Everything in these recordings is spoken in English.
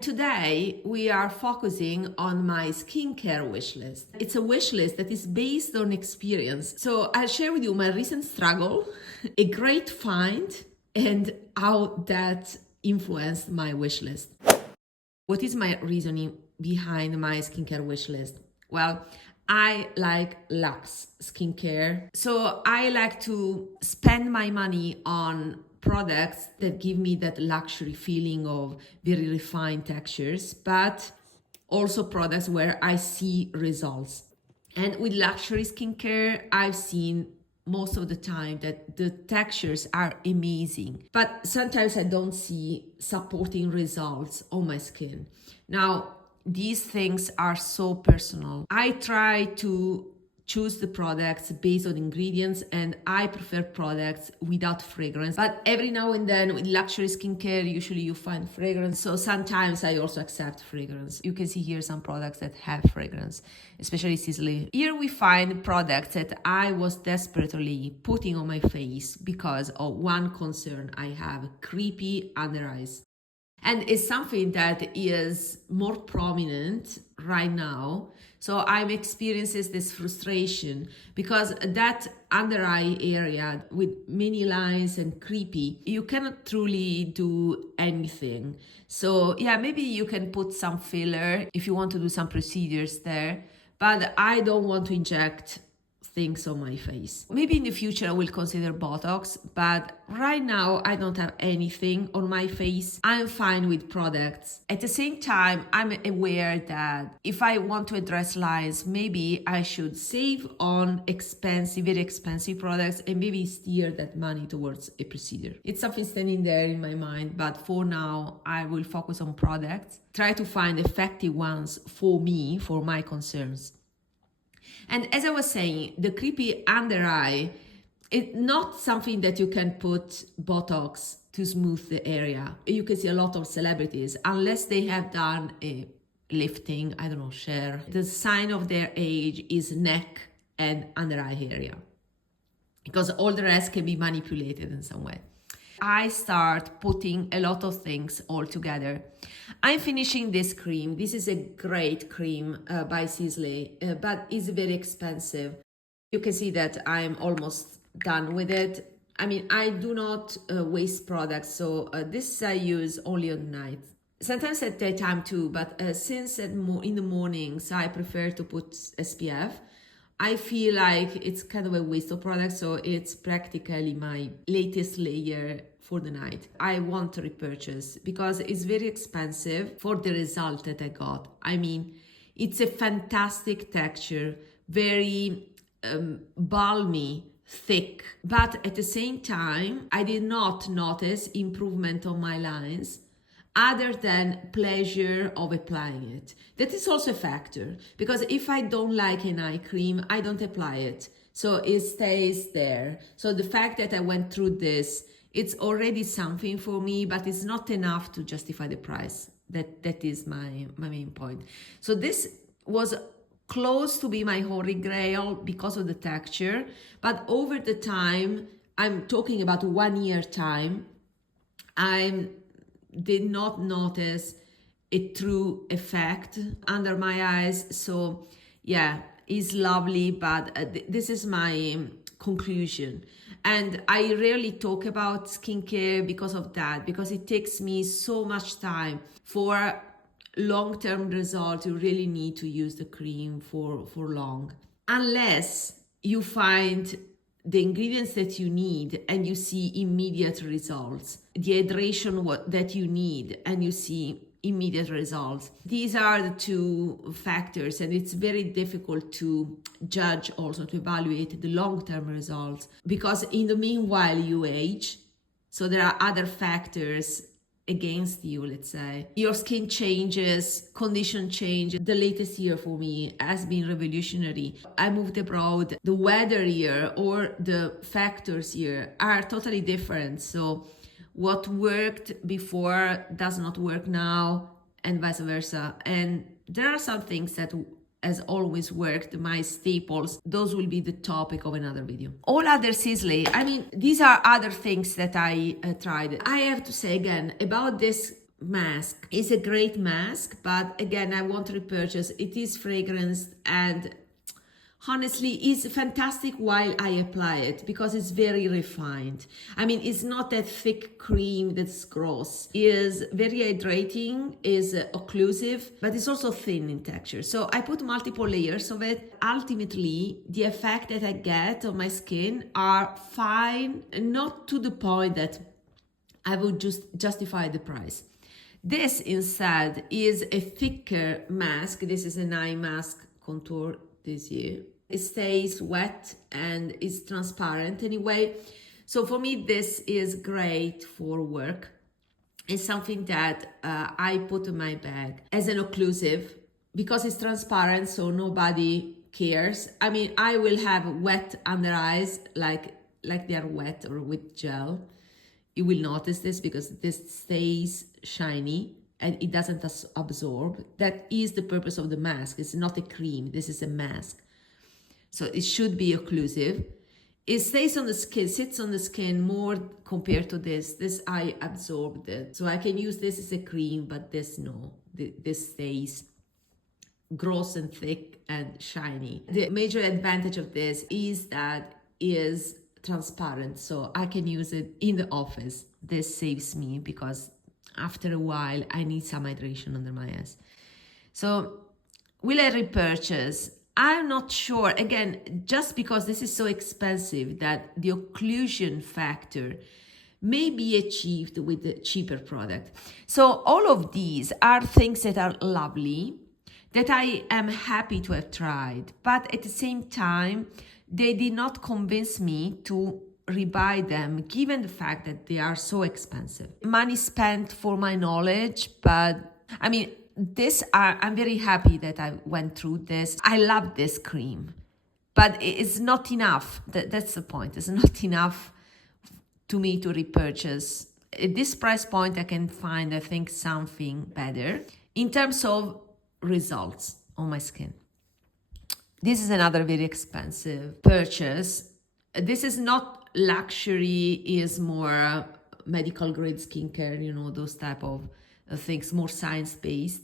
Today, we are focusing on my skincare wish list. It's a wish list that is based on experience. So I'll share with you my recent struggle, a great find, and how that influenced my wish list. What is my reasoning behind my skincare wish list? Well, I like luxe skincare. So I like to spend my money on products that give me that luxury feeling of very refined textures, but also products where I see results. And with luxury skincare, I've seen most of the time that the textures are amazing, but sometimes I don't see supporting results on my skin. Now, these things are so personal. I try to choose the products based on ingredients, and I prefer products without fragrance. But every now and then with luxury skincare, usually you find fragrance. So sometimes I also accept fragrance. You can see here some products that have fragrance, especially Sisleÿa. Here we find products that I was desperately putting on my face because of one concern I have: creepy under eyes. And it's something that is more prominent right now. So I'm experiencing this frustration because that under eye area with many lines and creepy, you cannot truly do anything. So yeah, maybe you can put some filler if you want to do some procedures there, but I don't want to inject things on my face. Maybe in the future I will consider Botox, but right now I don't have anything on my face. I'm fine with products. At the same time, I'm aware that if I want to address lines, maybe I should save on very expensive products and maybe steer that money towards a procedure. It's something standing there in my mind, but for now I will focus on products, try to find effective ones for me, for my concerns. And as I was saying, the creepy under eye, it's not something that you can put Botox to smooth the area. You can see a lot of celebrities, unless they have done a lifting, I don't know, Cher. The sign of their age is neck and under eye area, because all the rest can be manipulated in some way. I start putting a lot of things all together. I'm finishing this cream. This is a great cream by Sisleÿa, but it's very expensive. You can see that I'm almost done with it. I mean, I do not waste products, so this I use only at night. Sometimes at daytime too, but since in the mornings I prefer to put SPF. I feel like it's kind of a waste of product, so it's practically my latest layer for the night. I want to repurchase because it's very expensive for the result that I got. I mean, it's a fantastic texture, very balmy, thick, but at the same time, I did not notice improvement on my lines other than pleasure of applying it. That is also a factor, because if I don't like an eye cream, I don't apply it. So it stays there. So the fact that I went through this, it's already something for me, but it's not enough to justify the price. That is my main point. So this was close to be my holy grail because of the texture, but over the time, I'm talking about 1 year time, I did not notice a true effect under my eyes. So yeah, it's lovely, but this is my conclusion. And I rarely talk about skincare because of that, because it takes me so much time. For long-term results, you really need to use the cream for long, unless you find the ingredients that you need and you see immediate results, the hydration that you need and you see immediate results. These are the two factors, and it's very difficult to judge, also to evaluate the long-term results, because in the meanwhile you age, so there are other factors against you. Let's say your skin changes, condition change. The latest year for me has been revolutionary. I moved abroad. The weather here or the factors here are totally different. So what worked before does not work now, and vice versa. And there are some things that has always worked, my staples. Those will be the topic of another video. All other Sisleÿa, I mean, these are other things that I tried. I have to say again about this mask. It's a great mask, but again, I won't repurchase. It is fragranced and honestly, it's fantastic while I apply it because it's very refined. I mean, it's not that thick cream that's gross. It is very hydrating, is occlusive, but it's also thin in texture. So I put multiple layers of it. Ultimately, the effect that I get on my skin are fine, not to the point that I would just justify the price. This instead is a thicker mask. This is an eye mask contour this year. It stays wet and is transparent anyway. So for me, this is great for work. It's something that I put in my bag as an occlusive because it's transparent, so nobody cares. I mean, I will have wet under eyes like they are wet or with gel. You will notice this because this stays shiny and it doesn't absorb. That is the purpose of the mask. It's not a cream. This is a mask. So it should be occlusive. It stays on the skin, sits on the skin more compared to this. This I absorbed it. So I can use this as a cream, but this no. This stays gross and thick and shiny. The major advantage of this is that it is transparent, so I can use it in the office. This saves me because after a while I need some hydration under my eyes. So will I repurchase? I'm not sure. Again, just because this is so expensive that the occlusion factor may be achieved with the cheaper product. So all of these are things that are lovely, that I am happy to have tried, but at the same time, they did not convince me to rebuy them, given the fact that they are so expensive. Money spent for my knowledge, but I mean, I'm very happy that I went through this. I love this cream, but it's not enough. That's the point. It's not enough to me to repurchase. At this price point, I can find, I think, something better in terms of results on my skin. This is another very expensive purchase. This is not luxury, is more medical grade skincare, you know, those type of things, more science-based.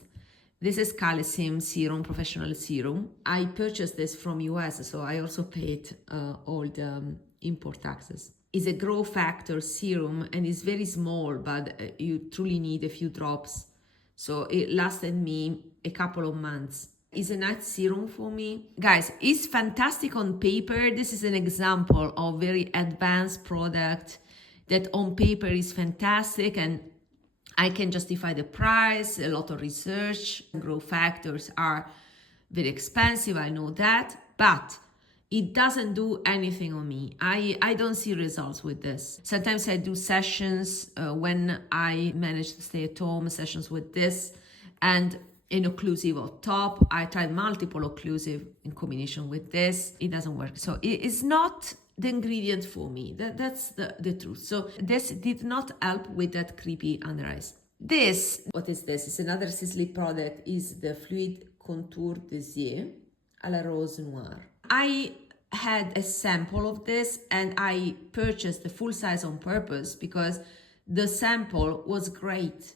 This is Calicim serum, professional serum. I purchased this from US, so I also paid all the import taxes. It's a grow factor serum and it's very small, but you truly need a few drops. So it lasted me a couple of months. It's a nice serum for me. Guys, it's fantastic on paper. This is an example of very advanced product that on paper is fantastic and I can justify the price, a lot of research. Growth factors are very expensive, I know that, but it doesn't do anything on me. I don't see results with this. Sometimes I do sessions when I manage to stay at home, sessions with this, and an occlusive on top. I tried multiple occlusive in combination with this. It doesn't work. So it is not the ingredient for me. That's the truth. So this did not help with that creepy under eyes. This, what is this? It's another Sisley product, is the Fluid Contour Désir à la Rose Noire. I had a sample of this and I purchased the full size on purpose because the sample was great.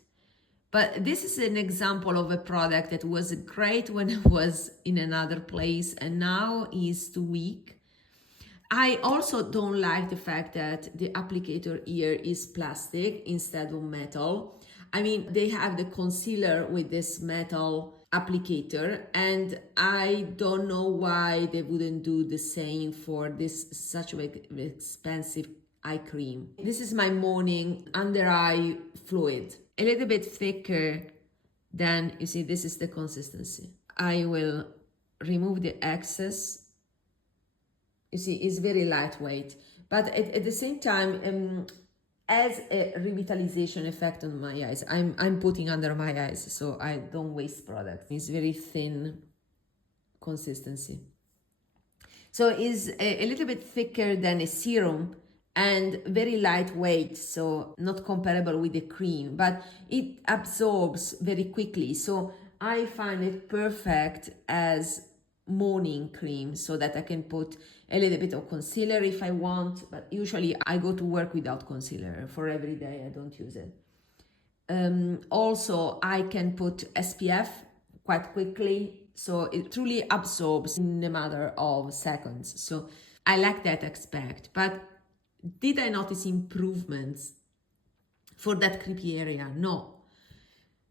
But this is an example of a product that was great when it was in another place and now is too weak. I also don't like the fact that the applicator here is plastic instead of metal. I mean, they have the concealer with this metal applicator and I don't know why they wouldn't do the same for this such an expensive eye cream. This is my morning under eye fluid. A little bit thicker than, you see, this is the consistency. I will remove the excess. You see, it's very lightweight, but at the same time, has a revitalization effect on my eyes. I'm putting under my eyes, so I don't waste product. It's very thin consistency. So it's a little bit thicker than a serum and very lightweight, so not comparable with the cream, but it absorbs very quickly. So I find it perfect as morning cream so that I can put a little bit of concealer if I want, but usually I go to work without concealer for every day. I don't use it. Also, I can put SPF quite quickly, so it truly absorbs in a matter of seconds. So I like that aspect. But did I notice improvements for that creepy area? No.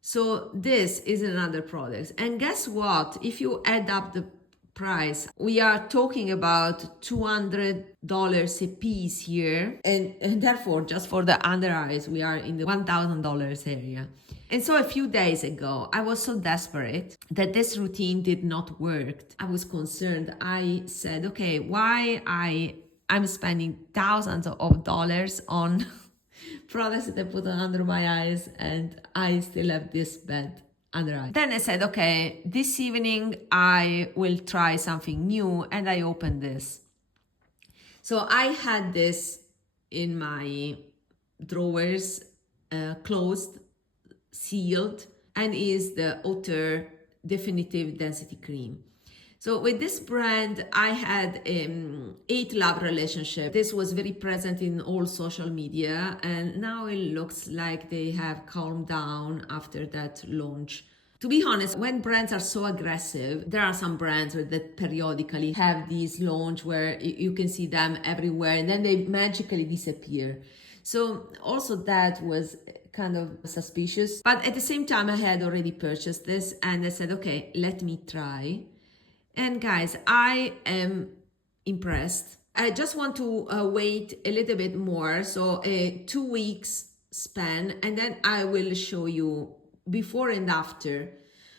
So this is another product. And guess what? If you add up the price, we are talking about $200 a piece here. And therefore, just for the under eyes, we are in the $1,000 area. And so a few days ago, I was so desperate that this routine did not work. I was concerned. I said, okay, why I'm spending thousands of dollars on products that I put under my eyes and I still have this bad under eye. Then I said, okay, this evening I will try something new, and I opened this. So I had this in my drawers, closed, sealed, and is the Auteur Definitive Density Cream. So with this brand, I had 8 love relationship. This was very present in all social media, and now it looks like they have calmed down after that launch. To be honest, when brands are so aggressive, there are some brands that periodically have these launch where you can see them everywhere and then they magically disappear. So also that was kind of suspicious. But at the same time, I had already purchased this and I said, okay, let me try. And guys, I am impressed. I just want to wait a little bit more, so a 2 weeks span, and then I will show you before and after,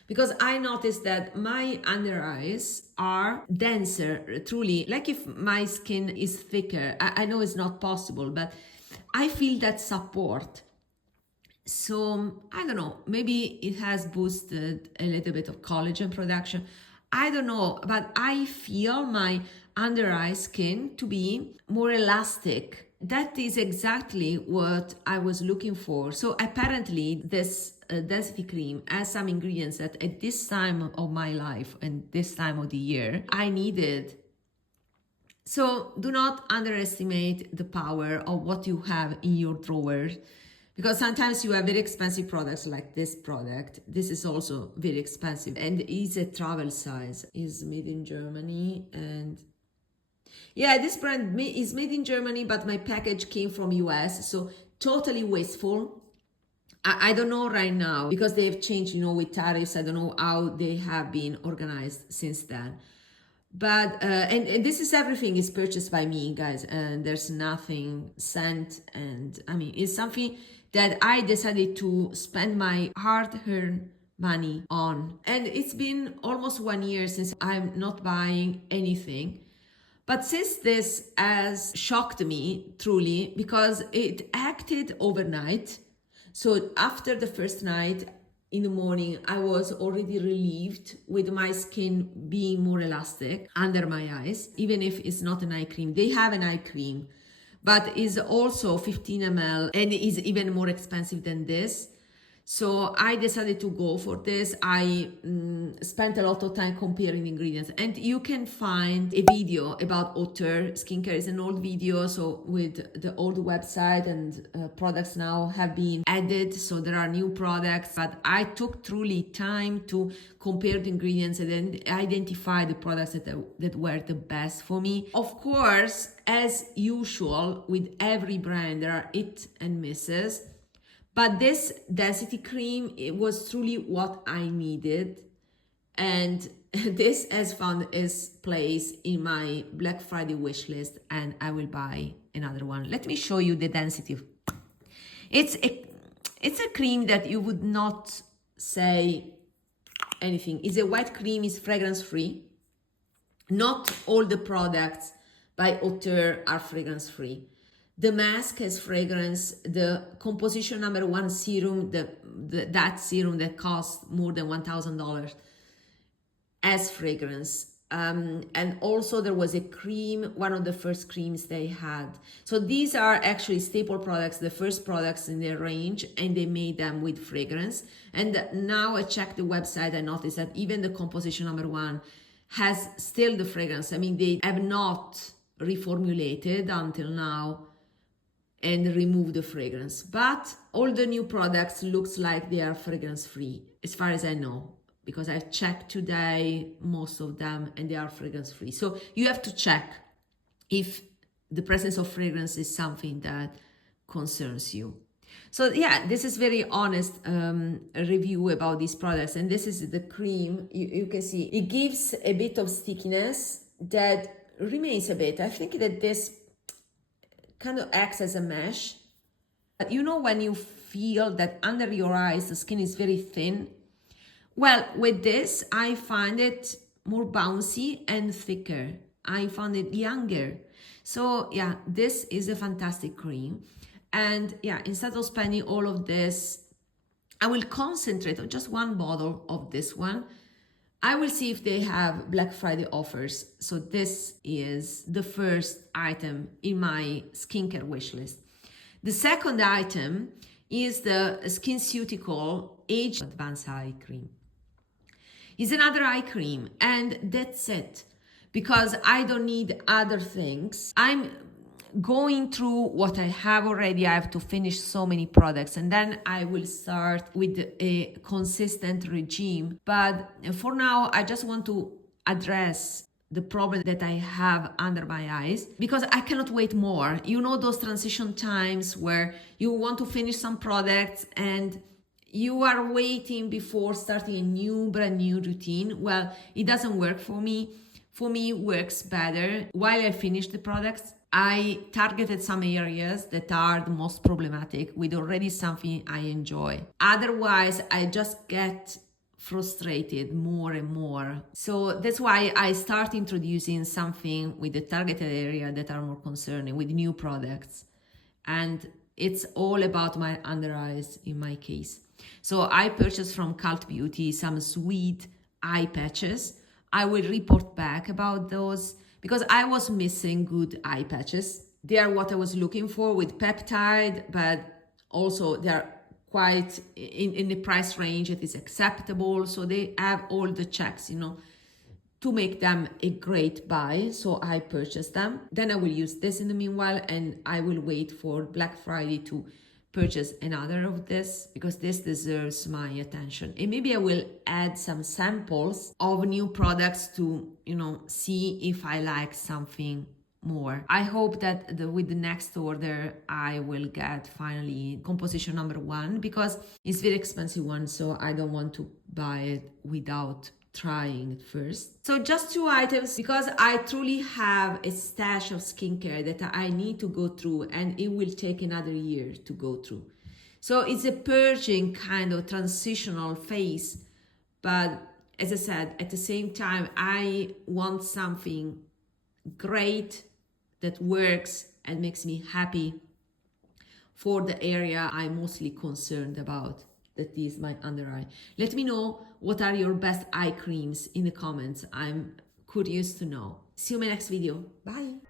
because I noticed that my under eyes are denser, truly, like if my skin is thicker. I know it's not possible, but I feel that support. So I don't know, maybe it has boosted a little bit of collagen production. I don't know, but I feel my under eye skin to be more elastic. That is exactly what I was looking for. So apparently this density cream has some ingredients that at this time of my life and this time of the year, I needed. So do not underestimate the power of what you have in your drawers. Because sometimes you have very expensive products like this product. This is also very expensive and it's a travel size. It's made in Germany, and yeah, this brand is made in Germany, but my package came from US, so totally wasteful. I don't know right now because they've changed, with tariffs. I don't know how they have been organized since then. But and this is everything is purchased by me, guys, and there's nothing sent. And I mean, it's something that I decided to spend my hard-earned money on. And it's been almost 1 year since I'm not buying anything. But since this has shocked me truly, because it acted overnight. So after the first night, in the morning, I was already relieved with my skin being more elastic under my eyes, even if it's not an eye cream. They have an eye cream, but is also 15 ml and is even more expensive than this. So I decided to go for this. I spent a lot of time comparing ingredients, and you can find a video about Auteur skincare. It's an old video, so with the old website, and products now have been added, so there are new products. But I took truly time to compare the ingredients and then identify the products that were the best for me. Of course, as usual with every brand, there are hit and misses. But this density cream, it was truly what I needed. And this has found its place in my Black Friday wish list, and I will buy another one. Let me show you the density. It's a cream that you would not say anything. It's a white cream, it's fragrance free. Not all the products by Auteur are fragrance free. The mask has fragrance. The composition number 1 serum, that serum that costs more than $1,000, has fragrance. And also there was a cream, one of the first creams they had. So these are actually staple products, the first products in their range, and they made them with fragrance. And now I checked the website, I noticed that even the composition number 1 has still the fragrance. I mean, they have not reformulated until now and remove the fragrance. But all the new products looks like they are fragrance free, as far as I know, because I've checked today most of them and they are fragrance free. So you have to check if the presence of fragrance is something that concerns you. So yeah, this is very honest review about these products. And this is the cream. You can see it gives a bit of stickiness that remains a bit. I think that this kind of acts as a mesh. You know, when you feel that under your eyes the skin is very thin, well, with this I find it more bouncy and thicker. I found it younger. So yeah, this is a fantastic cream. And yeah, instead of spending all of this, I will concentrate on just one bottle of this one. I will see if they have Black Friday offers. So this is the first item in my skincare wish list. The second item is the SkinCeuticals A.G.E Advanced Eye Cream. It's another eye cream, and that's it, because I don't need other things. I'm going through what I have already. I have to finish so many products, and then I will start with a consistent regime. But for now, I just want to address the problem that I have under my eyes, because I cannot wait more. You know, those transition times where you want to finish some products and you are waiting before starting a brand new routine. Well, it doesn't work for me. For me, it works better while I finish the products. I targeted some areas that are the most problematic with already something I enjoy. Otherwise, I just get frustrated more and more. So that's why I start introducing something with the targeted area that are more concerning, with new products. And it's all about my under eyes in my case. So I purchased from Cult Beauty some sweet eye patches. I will report back about those because I was missing good eye patches. They are what I was looking for with peptide, but also they are quite in the price range that is acceptable. So they have all the checks, to make them a great buy. So I purchased them. Then I will use this in the meanwhile, and I will wait for Black Friday to purchase another of this, because this deserves my attention. And maybe I will add some samples of new products to, see if I like something more. I hope that with the next order, I will get finally composition number 1, because it's very expensive one. So I don't want to buy it without trying it first. So just 2 items, because I truly have a stash of skincare that I need to go through, and it will take another year to go through. So it's a purging kind of transitional phase. But as I said, at the same time, I want something great that works and makes me happy for the area I'm mostly concerned about. That is my under eye. Let me know what are your best eye creams in the comments. I'm curious to know. See you in my next video. Bye.